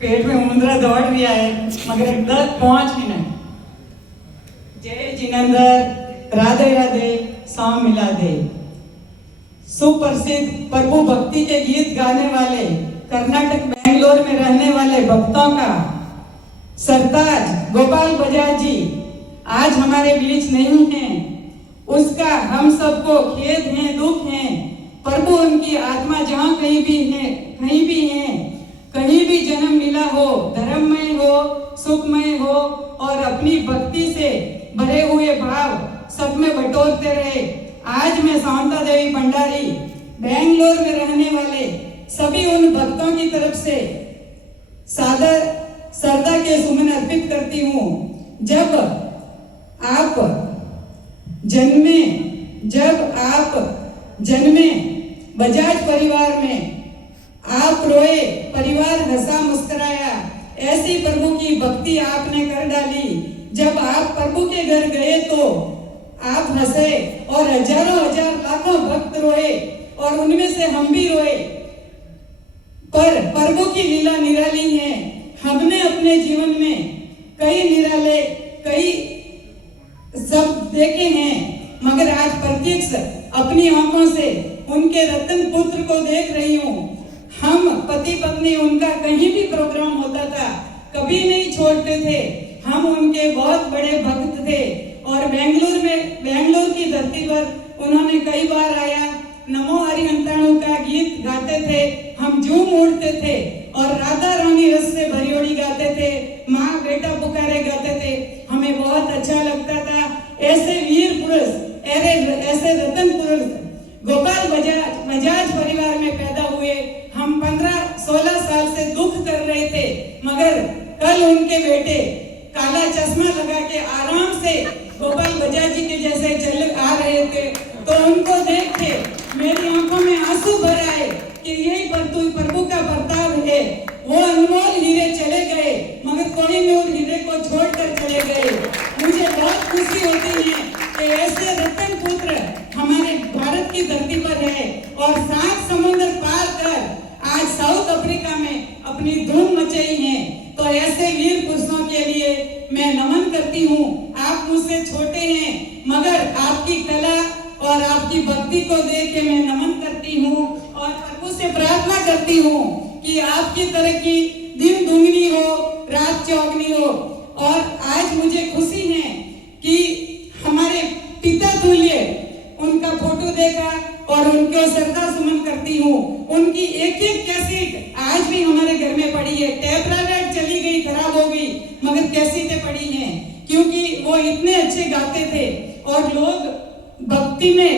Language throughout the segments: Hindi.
पेट में मुंद्रा दौड़ रिया है मगर तक पहुंच ही नहीं। जय जिनेंद्र, राधे राधे, सॉन्ग मिला दे। सुप्रसिद्ध प्रभु भक्ति के गीत गाने वाले कर्नाटक बेंगलोर में रहने वाले भक्तों का सरताज गोपाल बजाज जी आज हमारे बीच नहीं हैं। उसका हम सबको खेद है, दुख है। प्रभु उनकी आत्मा जहाँ कहीं भी है, कहीं भी जन्म मिला हो, धर्ममय हो, सुखमय हो और अपनी भक्ति से भरे हुए भाव सब में बटोरते रहे। आज मैं शांता देवी भंडारी बेंगलोर में रहने वाले सभी उन भक्तों की तरफ से श्रद्धा के सुमन अर्पित करती हूँ। जब आप जन्मे बजाज परिवार में, आप रोए, परिवार हंसा मुस्कुराया। ऐसी प्रभु की भक्ति आपने कर डाली। जब आप प्रभु के घर गए तो आप हंसे और हजारों हजार लाखों भक्त रोए और उनमें से हम भी रोए। पर प्रभु की लीला निराली है। हमने अपने जीवन में कई सब देखे हैं, मगर आज प्रत्यक्ष अपनी आंखों से उनके रतन पुत्र को देख रही हूँ। हम पति पत्नी उनका कहीं भी प्रोग्राम होता था कभी नहीं छोड़ते थे। हम उनके बहुत बड़े भक्त थे और बेंगलोर की धरती पर उन्होंने कई बार आया, नमो हरिहंताणु का गीत गाते थे। हम झूम उठते थे और राधा रानी रस से भरियोड़ी गाते थे, माँ बेटा पुकारे गाते थे। हमें बहुत अच्छा लगता था। ऐसे वीर पुरुष, ऐसे रतन पुरुष गोपाल बजाज परिवार में पैदा हुए। हम 15-16 साल से दुख कर रहे थे, मगर कल उनके बेटे काला चश्मा लगा के आराम से गोपाल बजाज जी के जैसे चल आ रहे थे, तो उनको देख के मेरी आंखों में आंसू भर आए कि यही प्रभु का बर्ताव है। वो अनमोल हीरे चले गए, मगर कोई ने उन हीरे को छोड़कर चले गए। मुझे बहुत खुशी होती है कि ऐसे रतन पुत्र हमारे भारत की धरती पर है और 7 समुद्र पार कर आज साउथ अफ्रीका में अपनी धूम मचाई है। तो ऐसे वीर पुरुषों के लिए मैं नमन करती हूँ। आप मुझसे छोटे हैं, मगर आपकी कला और आपकी भक्ति को देख के मैं नमन करती हूँ और प्रभु से प्रार्थना करती हूँ कि आपकी तरक्की दिन दुगनी हो, रात चौगनी हो। और आज मुझे खुशी है कि हमारे पिता तुल्य उनका फोटो देखा और उनको श्रद्धा सुमन करती हूँ। उनकी एक कैसेट आज भी हमारे घर में पड़ी है। टेप रिकॉर्डर चली गई, खराब हो गई, मगर कैसेटें पड़ी हैं क्योंकि वो इतने अच्छे गाते थे। और लोग भक्ति में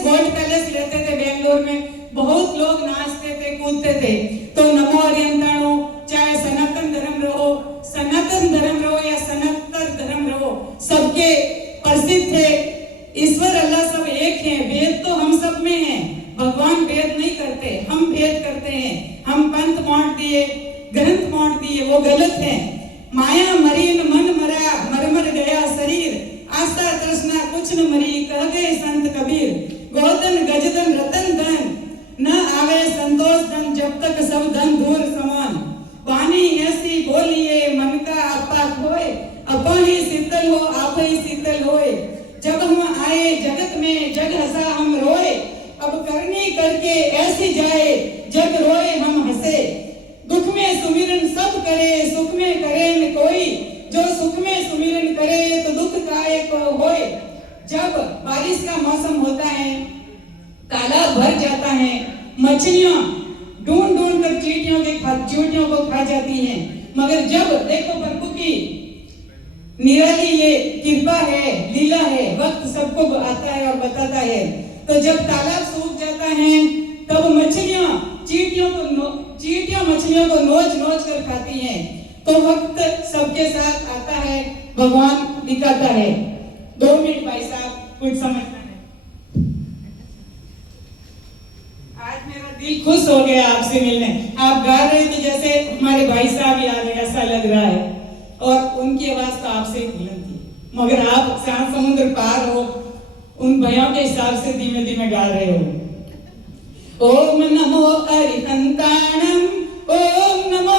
गोल्ड पैलेस लेते थे बेंगलोर में, बहुत लोग नाचते थे, कूदते थे। तो नमो हरिहंताणु, चाहे सनातन धर्म रहो या सनातन धर्म रहो, सबके प्रसिद्ध थे। ईश्वर अल्लाह सब एक हैं। भेद तो हम सब में है, भगवान भेद नहीं करते, हम भेद करते हैं। हम पंथ बांट दिए, ग्रंथ बांट दिए, वो गलत है। माया मरीन मन मरा, मर गया शरीर, आस्था तृष्णा कुछ न मरी, कह गए संत कबीर। गोधन गजधन रतन धन, न आवे संतोष धन, जब तक सब धन धूल समान। वाणी ऐसी बोलिए, मन का आपा खोए, अपन ही शीतल हो, आप ही शीतल होए। जब हम आए जगत में, जग हंसा हम रोए, अब करनी करके ऐसी जाए, जग रोए हम हंसे। दुख में सुमिरन सब करे, सुख में करे न कोई, जो सुख में सुमिरन करे तो दुख का एक होए। जब बारिश का मौसम होता है, तालाब भर जाता है, मछलियां ढूंढ कर चींटियों को खा जाती हैं। मगर जब देखो प्रभु की निराली ये कृपा है, लीला है, वक्त सबको आता है और बताता है। तो जब तालाब सूख जाता है, तब चींटियां मछलियों को नोच कर खाती हैं। तो वक्त सबके साथ आता है, भगवान दिखाता है। 2 मिनट भाई साहब, कुछ समझना है। आज मेरा दिल खुश हो गया आपसे मिलने। आप गा रहे थे जैसे हमारे भाई साहब याद है, ऐसा लग रहा है। और उनकी आवाज तो आपसे बुलंद थी, मगर आप 7 समुद्र पार हो, उन भयों के हिसाब से धीमे धीमे गा रहे हो। ओम नमो हरिहंताणम, ओम नमो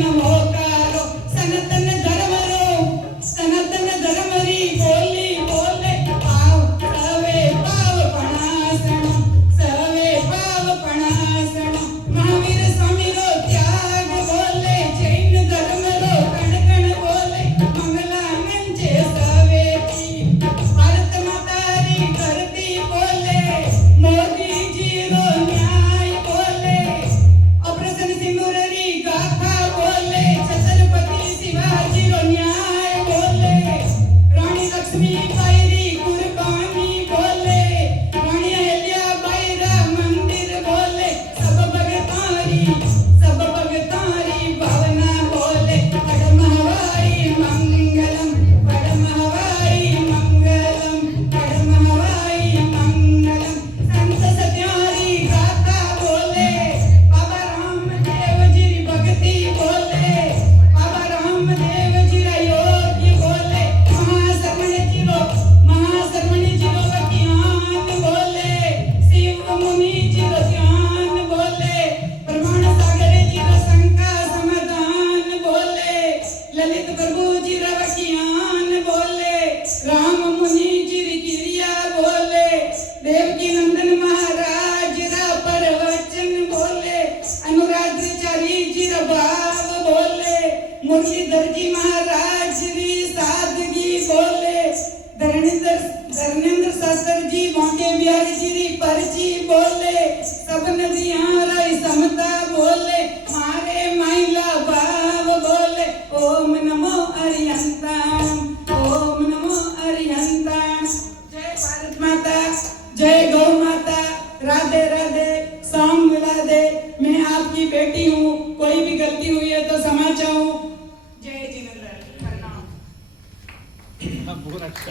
नमोकारो सनातन धर्म रो सनातन धर्म री बोली बोले पाव सवे पाव पणासण महावीर स्वामी रो त्याग बोले जैन धर्म रो कण कण बोले मंगलानंद सवे की भारत माता री करती बोले मोदी जी रो न्याय बोले ऑपरेशन सिंदूर री गाथा बोले छत्रपति शिवाजी रो न्याय बोले रानी लक्ष्मीबाई री कुर्बानी बोले रानी अहिल्याबाई रा मंदिर बोले सब भगतारी भावना बोले पड़म हवाई मंगलम पड़म हवाई मंगलम पड़म हवाई मंगलम संत सत्यारी गाथा बोले बाबा रामदेव जी री भक्ति बोले बाबा रामदेव जी रा योग्य बोले महाशरमण जी रो ज्ञान बोले शिव मुनि जी रो ध्यान बोले प्रमाण सागर जी रो शंका समाधान बोले ललित प्रभु जी रा ज्ञान बोले राम मुनि जी री क्रिया बोले देवकी नंदन महाराज रा प्रवचन बोले अनुराधाचार्य जी रा भाव बोले मुरलीधर जी महाराज री सादगी बोले धर्मेंद्र शास्त्र जी बांके बिहारी जी री पर्ची बोले सब नदियां राई समता बोले मारे माइला भाव बोले ओम नमो अरिहंताण ओम नमो अरिहंताण। जय भारत माता जय गौ माता राधे राधे साम मिला दे। मैं आपकी बेटी हूँ, कोई भी गलती हुई है